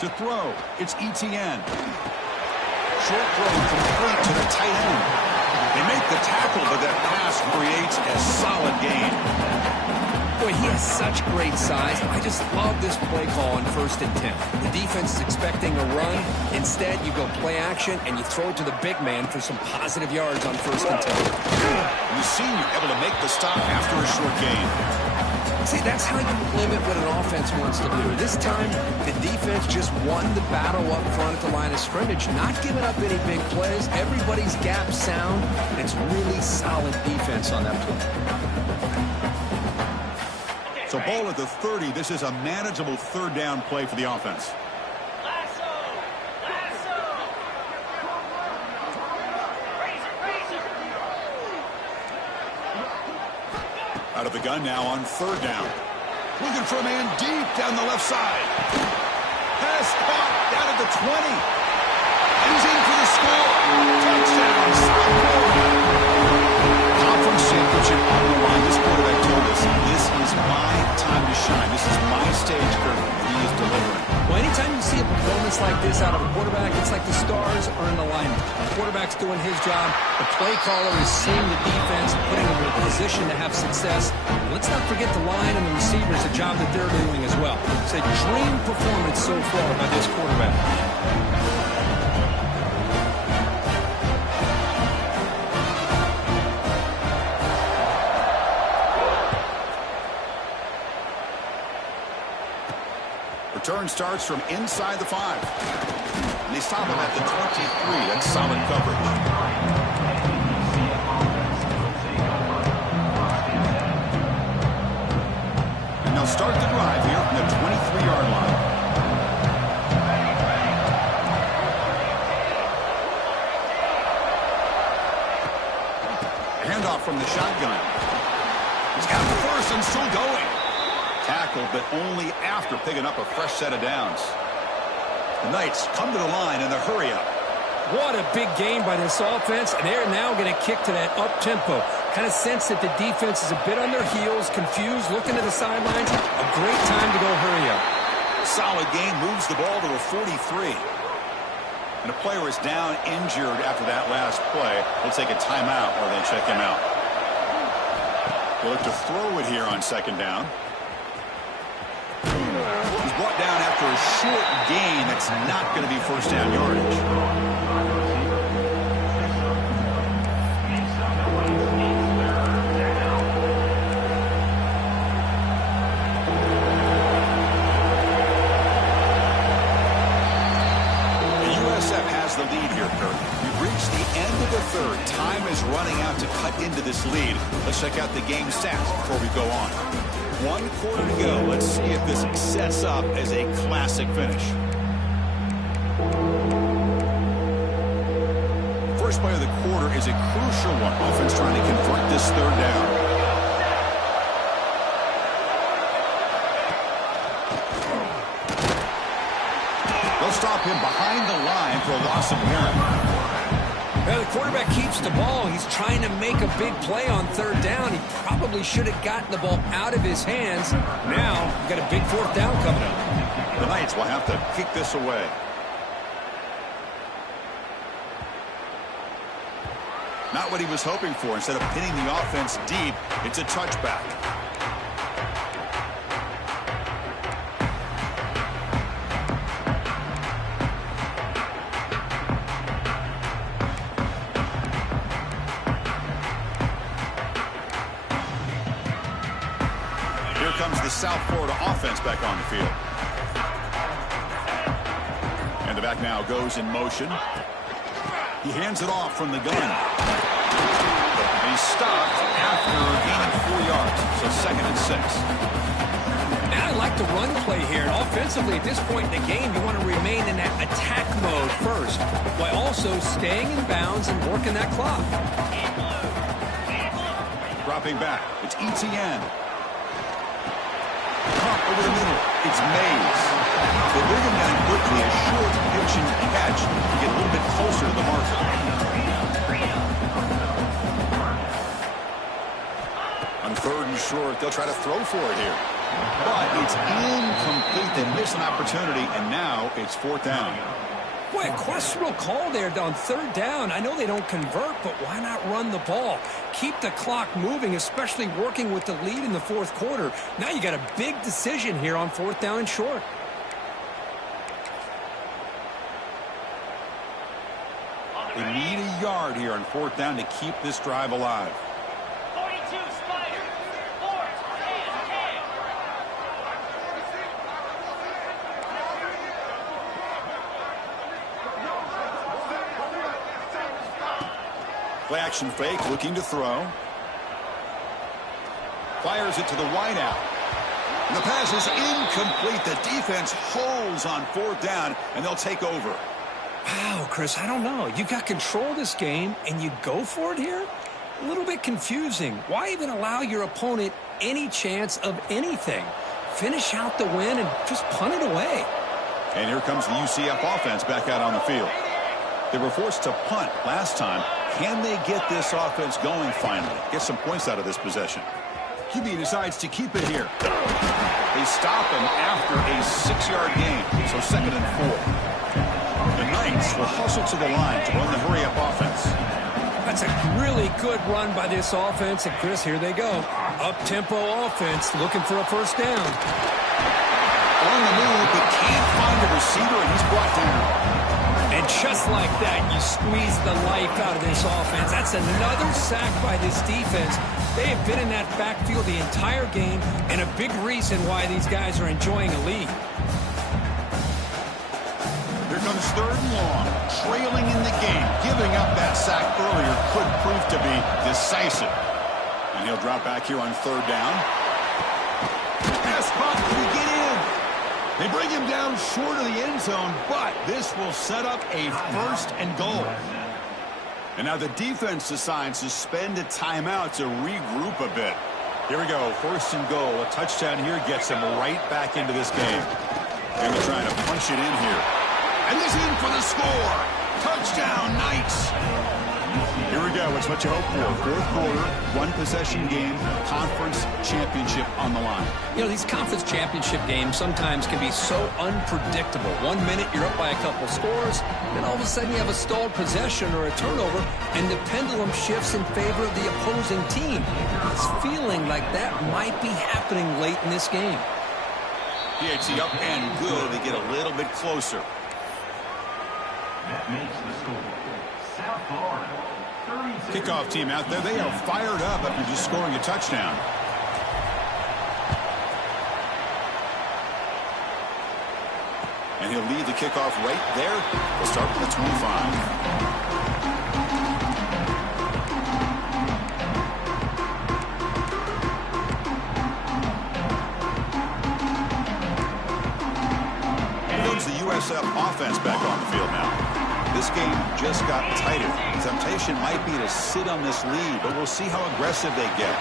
To throw, it's Etienne. Short throw complete to the tight end. They make the tackle, but that pass creates a solid gain. Boy, he has such great size. I just love this play call on 1st and 10. The defense is expecting a run. Instead, you go play action, and you throw it to the big man for some positive yards on 1st and 10. The senior able to make the stop after a short gain. See, that's how you limit what an offense wants to do. This time, the defense just won the battle up front at the line of scrimmage, not giving up any big plays. Everybody's gap sound. It's really solid defense on that play. So ball at the 30. This is a manageable 3rd down play for the offense. Lasso! Lasso! Razor! Out of the gun now on 3rd down. Looking for a man deep down the left side. Pass caught down at the 20. And he's in for the score. Touchdown, South Florida. Conference championship on the line. This quarterback told us, this is my time to shine. This is my stage curtain, and he is delivering. Well, anytime you see a performance like this out of a quarterback, it's like the stars are in alignment. The quarterback's doing his job. The play caller is seeing the defense, putting them in a position to have success. Let's not forget the line and the receivers, the job that they're doing as well. It's a dream performance so far by this quarterback. Return starts from inside the 5. And they stop him at the 23. That's solid coverage. And they'll start the drive here from the 23-yard line. Handoff from the shotgun. He's got the first and still going. Tackled, but only after picking up a fresh set of downs. The Knights come to the line in the hurry-up. What a big game by this offense, and they're now going to kick to that up-tempo. Kind of sense that the defense is a bit on their heels, confused, looking to the sidelines. A great time to go hurry up. Solid game, moves the ball to a 43. And a player is down injured after that last play. We'll take a timeout while they check him out. They look to throw it here on second down. He's brought down after a short gain. That's not going to be first down yardage. The lead here, Kirk. We've reached the end of the third. Time is running out to cut into this lead. Let's check out the game stats before we go on. 1 quarter to go. Let's see if this sets up as a classic finish. First play of the quarter is a crucial one. Offense trying to convert this third down. Stop him behind the line for a loss of 1. Now the quarterback keeps the ball. He's trying to make a big play on third down. He probably should have gotten the ball out of his hands. Now we've got a big fourth down coming up. The Knights will have to kick this away. Not what he was hoping for. Instead of pinning the offense deep, it's a touchback. The South Florida offense back on the field. And the back now goes in motion. He hands it off from the gun. And he's stopped after gaining 4 yards. So 2nd and 6. Now I like the run play here. And offensively, at this point in the game, you want to remain in that attack mode first, while also staying in bounds and working that clock. Dropping back. It's Etienne. Over the middle, it's Mays. They bring him down quickly, a short pitch and catch to get a little bit closer to the marker. On 3rd and short, they'll try to throw for it here. But it's incomplete. They miss an opportunity, and now it's 4th down. Boy, a questionable call there on 3rd down. I know they don't convert, but why not run the ball? Keep the clock moving, especially working with the lead in the 4th quarter. Now you got a big decision here on 4th down and short. They need a yard here on 4th down to keep this drive alive. 42 Spider. 4th and 10. Play action fake, looking to throw. Fires it to the wideout. And the pass is incomplete. The defense holds on 4th down, and they'll take over. Wow, Chris, I don't know. You got control of this game, and you go for it here? A little bit confusing. Why even allow your opponent any chance of anything? Finish out the win and just punt it away. And here comes the UCF offense back out on the field. They were forced to punt last time. Can they get this offense going finally? Get some points out of this possession. QB decides to keep it here. They stop him after a 6-yard gain, so 2nd and 4. The Knights will hustle to the line to run the hurry-up offense. I That's a really good run by this offense. And, Chris, here they go. Up-tempo offense looking for a first down. On the move, but can't find a receiver, and he's brought down. And just like that, you squeeze the life out of this offense. That's another sack by this defense. They have been in that backfield the entire game, and a big reason why these guys are enjoying a lead. Here comes third and long, trailing in the game. Giving up that sack earlier could prove to be decisive. And he'll drop back here on third down. Pass caught. Can he get in? They bring him down short of the end zone, but this will set up a first and goal. And now the defense decides to spend a timeout to regroup a bit. Here we go, first and goal. A touchdown here gets them right back into this game. And they're trying to punch it in here. And this in for the score. Touchdown, Knights. Here we go. It's what you hope for. Fourth quarter, one-possession game, conference championship on the line. You know, these conference championship games sometimes can be so unpredictable. 1 minute you're up by a couple scores, then all of a sudden you have a stalled possession or a turnover, and the pendulum shifts in favor of the opposing team. It's feeling like that might be happening late in this game. PAT up and good. They get a little bit closer. That makes the score. South Florida. Kickoff team out there. They are fired up after just scoring a touchdown. And he'll lead the kickoff right there. We'll start with the 25. Here comes the USF offense back on the field now. This game just got tighter. The temptation might be to sit on this lead, but we'll see how aggressive they get.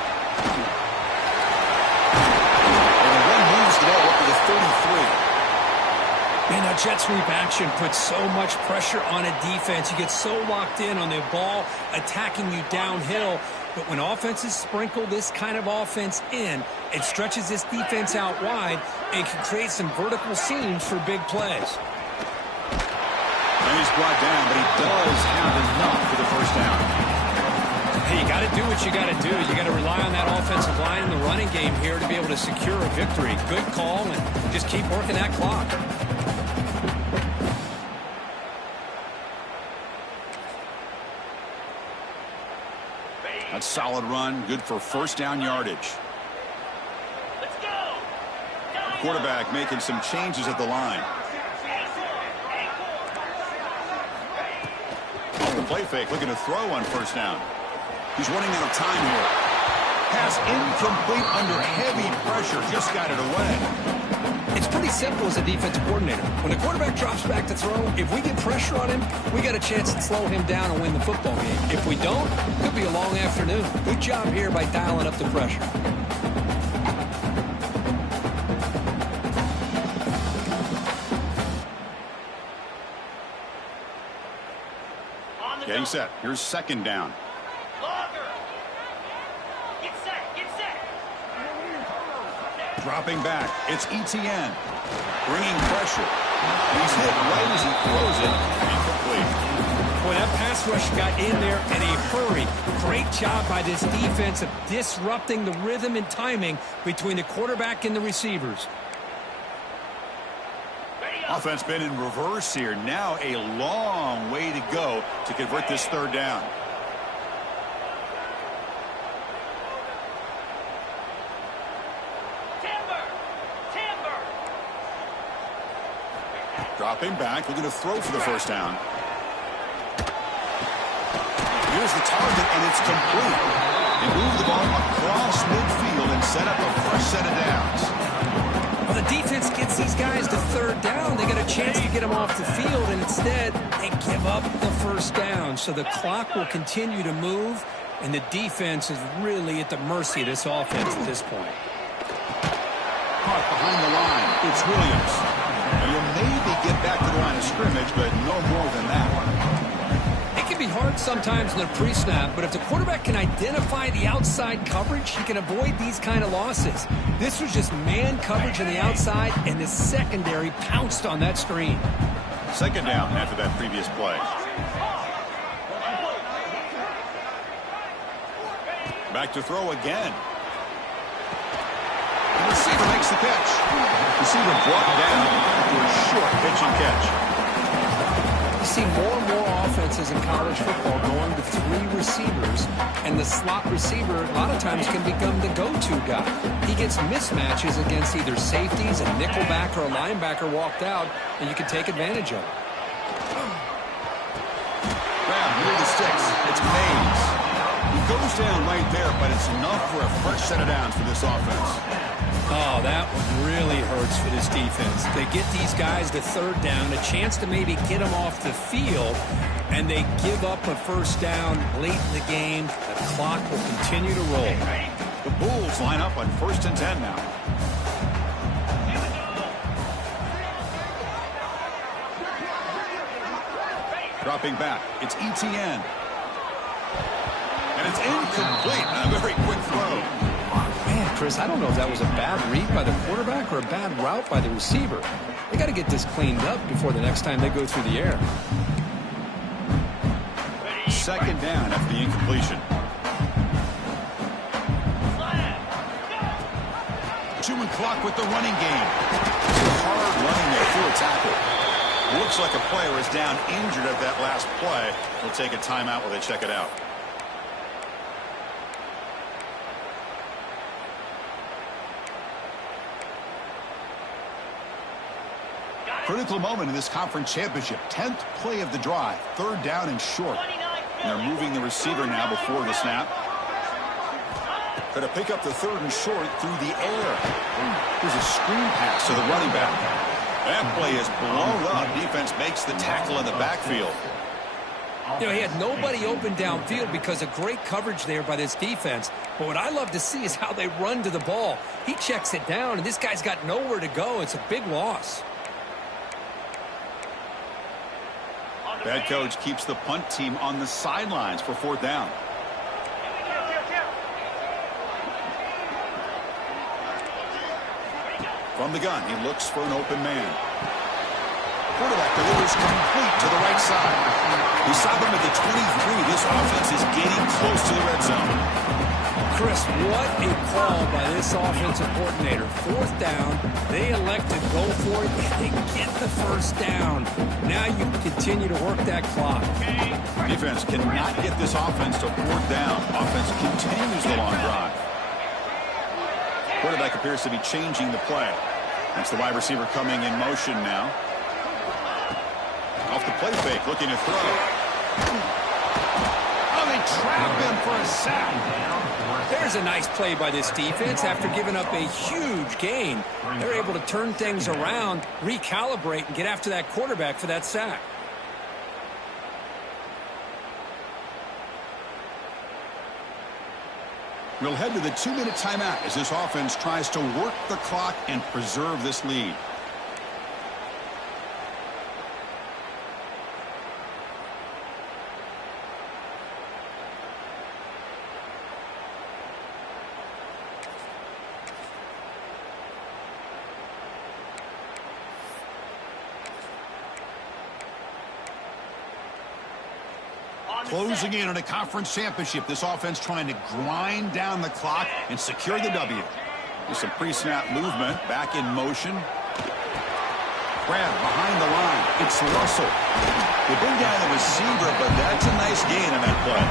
And the run moves the ball up to the 33. Man, that jet sweep action puts so much pressure on a defense. You get so locked in on the ball attacking you downhill. But when offenses sprinkle this kind of offense in, it stretches this defense out wide and can create some vertical seams for big plays. And he's brought down, but he does have enough for the first down. Hey, you got to do what you got to do. You got to rely on that offensive line in the running game here to be able to secure a victory. Good call, and just keep working that clock. That's solid run, good for first down yardage. Let's go. The quarterback making some changes at the line. Off the play fake, looking to throw on first down. He's running out of time here. Pass incomplete under heavy pressure, just got it away. It's pretty simple as a defensive coordinator. When the quarterback drops back to throw, if we get pressure on him, we got a chance to slow him down and win the football game. If we don't, it could be a long afternoon. Good job here by dialing up the pressure. Getting set. Here's second down. Longer. Get set. Get set. Dropping back. It's Etienne. Bringing pressure. He's hit right as he throws it. Incomplete. Boy, that pass rush got in there in a hurry. Great job by this defense of disrupting the rhythm and timing between the quarterback and the receivers. Offense been in reverse here. Now a long way to go to convert this third down. Timber. Dropping back, looking to throw for the first down. Here's the target, and it's complete. They move the ball across midfield and set up a fresh set of downs. Well, the defense gets these guys to third down. They got a chance to get them off the field, and instead they give up the first down. So the clock will continue to move, and the defense is really at the mercy of this offense at this point. Caught behind the line. It's Williams. And he'll maybe get back to the line of scrimmage, but no more than that. It can be hard sometimes in the pre-snap, but if the quarterback can identify the outside coverage, he can avoid these kind of losses. This was just man coverage on the outside, and the secondary pounced on that screen. Second down after that previous play. Back to throw again. The receiver makes the catch. Receiver brought down after a short pitch and catch. You see more and more offenses in college football going to 3 receivers, and the slot receiver a lot of times can become the go-to guy. He gets mismatches against either safeties, a nickelback, or a linebacker walked out, and you can take advantage of it. Grab near the sticks. It's Mays. He goes down right there, but it's enough for a fresh set of downs for this offense. Oh, that one really hurts for this defense. They get these guys to 3rd down, a chance to maybe get them off the field, and they give up a 1st down late in the game. The clock will continue to roll. The Bulls line up on 1st and 10 now. Dropping back, it's ETN. And it's incomplete. A very quick throw. Man, Chris, I don't know if that was a bad read by the quarterback or a bad route by the receiver. They got to get this cleaned up before the next time they go through the air. 2nd down after the incompletion. 2 and clock with the running game. Hard running there through a tackle. Looks like a player is down injured at that last play. We'll take a timeout while they check it out. Critical moment in this conference championship. 10th play of the drive. 3rd down and short. And they're moving the receiver now before the snap. Going to pick up the 3rd and short through the air. Here's a screen pass to the running back. That play is blown up. Defense makes the tackle in the backfield. You know, he had nobody open downfield because of great coverage there by this defense. But what I love to see is how they run to the ball. He checks it down, and this guy's got nowhere to go. It's a big loss. Head coach keeps the punt team on the sidelines for 4th down. From the gun, he looks for an open man. Quarterback delivers complete to the right side. He stopped him at the 23. This offense is getting close to the red zone. Chris, what a call by this offensive coordinator. 4th down, they elect to go for it, and they get the 1st down. Now you continue to work that clock. Defense cannot get this offense to 4th down. Offense continues the long drive. Quarterback appears to be changing the play. That's the wide receiver coming in motion now. Off the play fake, looking to throw. Oh, they trap him for a sack. There's a nice play by this defense. After giving up a huge gain, they're able to turn things around, recalibrate, and get after that quarterback for that sack. We'll head to the 2-minute timeout as this offense tries to work the clock and preserve this lead. Closing in on a conference championship. This offense trying to grind down the clock and secure the W. There's some pre-snap movement. Back in motion. Crab behind the line. It's Russell. They bring down the receiver, but that's a nice gain on that play.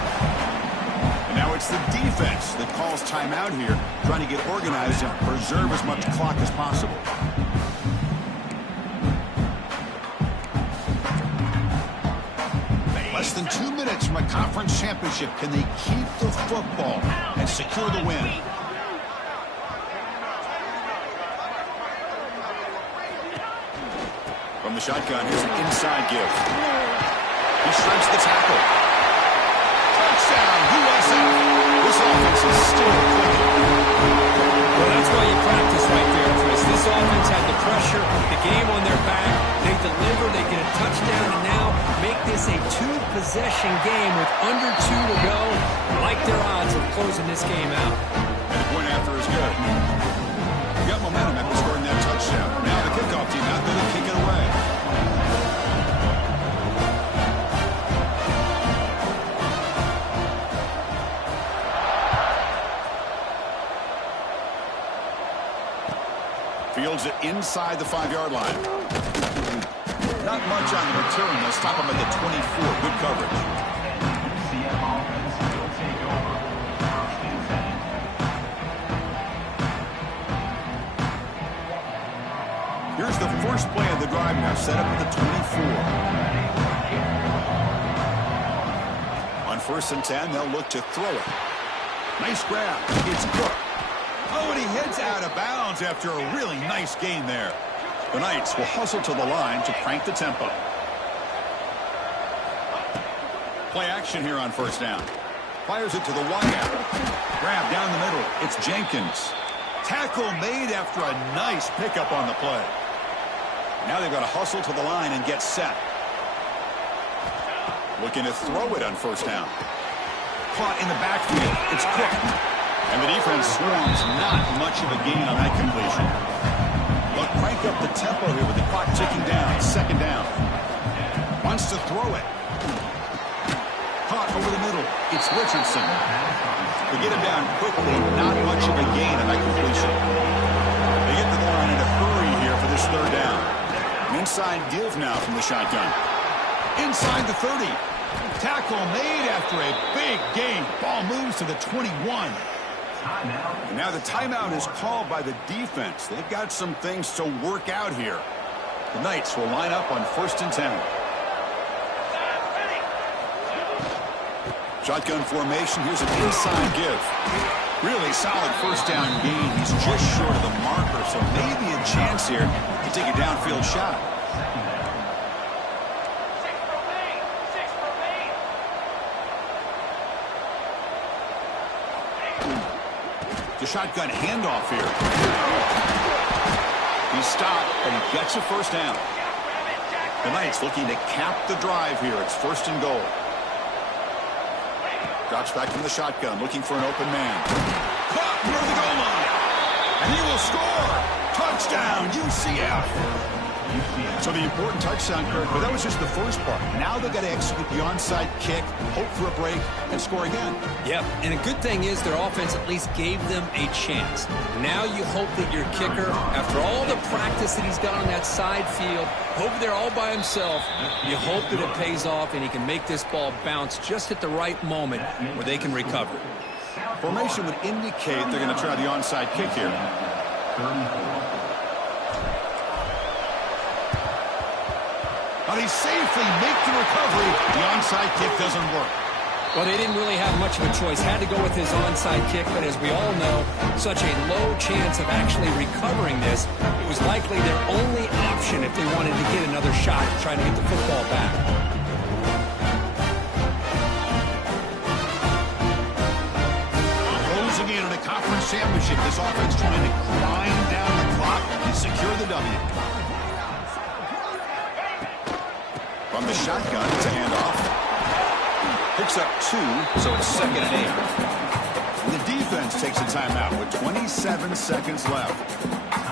And now it's the defense that calls timeout here, trying to get organized and preserve as much clock as possible. Less than 2 minutes from a conference championship. Can they keep the football and secure the win? From the shotgun, here's an inside give. He shreds the tackle. Touchdown, USA! This offense is still clicking. Well, that's why you practice right there, Chris. This offense had the pressure, the game on their back. They deliver, they get a touchdown, and now make this a 2-possession game with under 2 to go. I like their odds of closing this game out. And the point after is good. You got momentum after scoring that touchdown. Now the kickoff team out there to kick it away. Fields it inside the 5-yard line. Not much on the return. They'll stop him at the 24. Good coverage. UCF offense will take over first and 10. Here's the first play of the drive now, set up at the 24. On 1st and 10, they'll look to throw it. Nice grab. It's Cook. Oh, and he heads out of bounds after a really nice gain there. The Knights will hustle to the line to crank the tempo. Play action here on 1st down. Fires it to the wideout. Grab down the middle. It's Jenkins. Tackle made after a nice pickup on the play. Now they've got to hustle to the line and get set. Looking to throw it on 1st down. Caught in the backfield. It's Cook. And the defense swarms. Not much of a gain on that completion. They'll crank up the tempo here with the clock ticking down. 2nd down. Wants to throw it. Caught over the middle. It's Richardson. They get him down quickly. Not much of a gain on that completion. They get to the line in a hurry here for this 3rd down. An inside give now from the shotgun. Inside the 30. Tackle made after a big gain. Ball moves to the 21. And now the timeout is called by the defense. They've got some things to work out here. The Knights will line up on 1st and 10. Shotgun formation. Here's an inside give. Really solid 1st down gain. He's just short of the marker, so maybe a chance here to take a downfield shot. The shotgun handoff here. He's stopped, but he gets a 1st down. The Knights looking to cap the drive here. It's 1st and goal. Drops back from the shotgun, looking for an open man. Caught near the goal line. And he will score. Touchdown, UCF. So the important touchdown, Kirk, but that was just the first part. Now they've got to execute the onside kick, hope for a break, and score again. Yep, and a good thing is their offense at least gave them a chance. Now you hope that your kicker, after all the practice that he's got on that side field, over there all by himself, you hope that it pays off and he can make this ball bounce just at the right moment where they can recover. Formation would indicate they're going to try the onside kick here. 34. Now they safely make the recovery. The onside kick doesn't work. Well, they didn't really have much of a choice. Had to go with his onside kick, but as we all know, such a low chance of actually recovering this. It was likely their only option if they wanted to get another shot trying to get the football back. Closing in on a conference championship, this offense trying to grind down the clock and secure the W. From the shotgun, it's a handoff. Picks up 2, so it's 2nd and 8. The defense takes a timeout with 27 seconds left.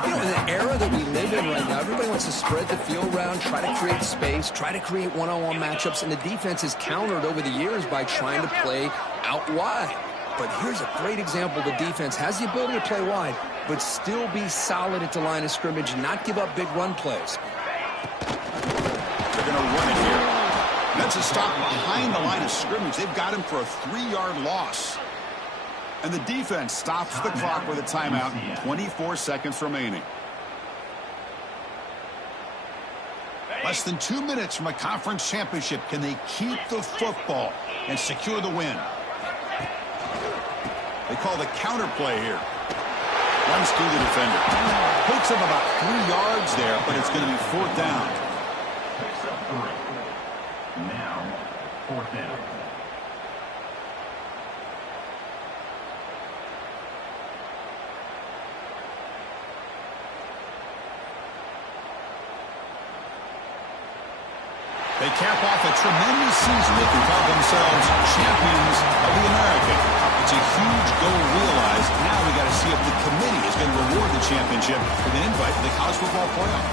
You know, in the era that we live in right now, everybody wants to spread the field around, try to create space, try to create one-on-one matchups, and the defense has countered over the years by trying to play out wide. But here's a great example. The defense has the ability to play wide, but still be solid at the line of scrimmage and not give up big run plays. They're going to run it here. That's a stop behind the line of scrimmage. They've got him for a 3-yard loss. And the defense stops the clock with a timeout. 24 seconds remaining. Less than 2 minutes from a conference championship. Can they keep the football and secure the win? They call the counter play here. Runs through the defender. Picks up about 3 yards there, but it's going to be 4th down. Picks up 3. Now, 4th down. They cap off a tremendous season. They can call themselves champions of the American. It's a huge goal realized. Now we got to see if the committee is going to reward the championship with an invite to the college football playoff.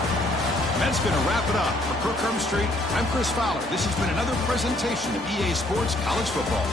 That's going to wrap it up. For Kirk Herbstreit, I'm Chris Fowler. This has been another presentation of EA Sports College Football.